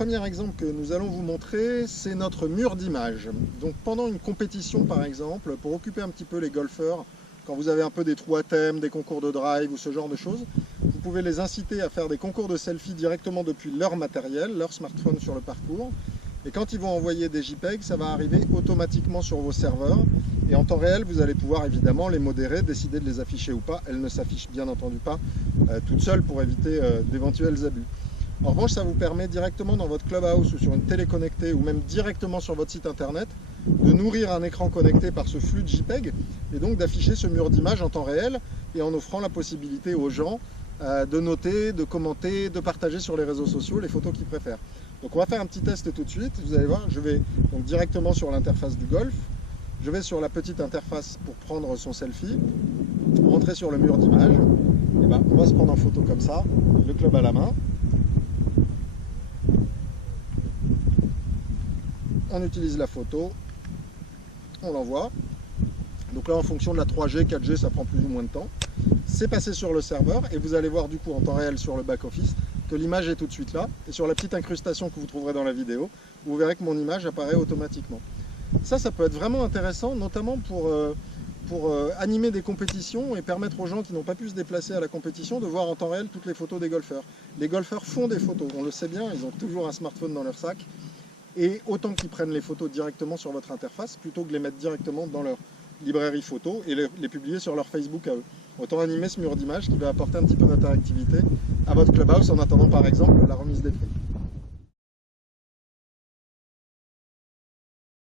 premier exemple que nous allons vous montrer, c'est notre mur d'image. Donc pendant une compétition par exemple, pour occuper un petit peu les golfeurs, quand vous avez un peu des trous à thème, des concours de drive ou ce genre de choses, vous pouvez les inciter à faire des concours de selfie directement depuis leur matériel, leur smartphone sur le parcours. Et quand ils vont envoyer des JPEG, ça va arriver automatiquement sur vos serveurs. Et en temps réel, vous allez pouvoir évidemment les modérer, décider de les afficher ou pas. Elles ne s'affichent bien entendu pas toutes seules pour éviter d'éventuels abus. En revanche, ça vous permet directement dans votre Clubhouse ou sur une télé connectée ou même directement sur votre site internet de nourrir un écran connecté par ce flux de JPEG et donc d'afficher ce mur d'image en temps réel et en offrant la possibilité aux gens de noter, de commenter, de partager sur les réseaux sociaux les photos qu'ils préfèrent. Donc on va faire un petit test tout de suite. Vous allez voir, je vais donc directement sur l'interface du golf. Je vais sur la petite interface pour prendre son selfie, rentrer sur le mur d'image. Et ben, on va se prendre en photo comme ça, le club à la main. On utilise la photo, on l'envoie. Donc là, en fonction de la 3G, 4G, ça prend plus ou moins de temps. C'est passé sur le serveur et vous allez voir du coup en temps réel sur le back-office que l'image est tout de suite là. Et sur la petite incrustation que vous trouverez dans la vidéo, vous verrez que mon image apparaît automatiquement. Ça peut être vraiment intéressant, notamment pour animer des compétitions et permettre aux gens qui n'ont pas pu se déplacer à la compétition de voir en temps réel toutes les photos des golfeurs. Les golfeurs font des photos, on le sait bien, ils ont toujours un smartphone dans leur sac. Et autant qu'ils prennent les photos directement sur votre interface, plutôt que de les mettre directement dans leur librairie photo et les publier sur leur Facebook à eux. Autant animer ce mur d'image qui va apporter un petit peu d'interactivité à votre Clubhouse en attendant par exemple la remise des prix.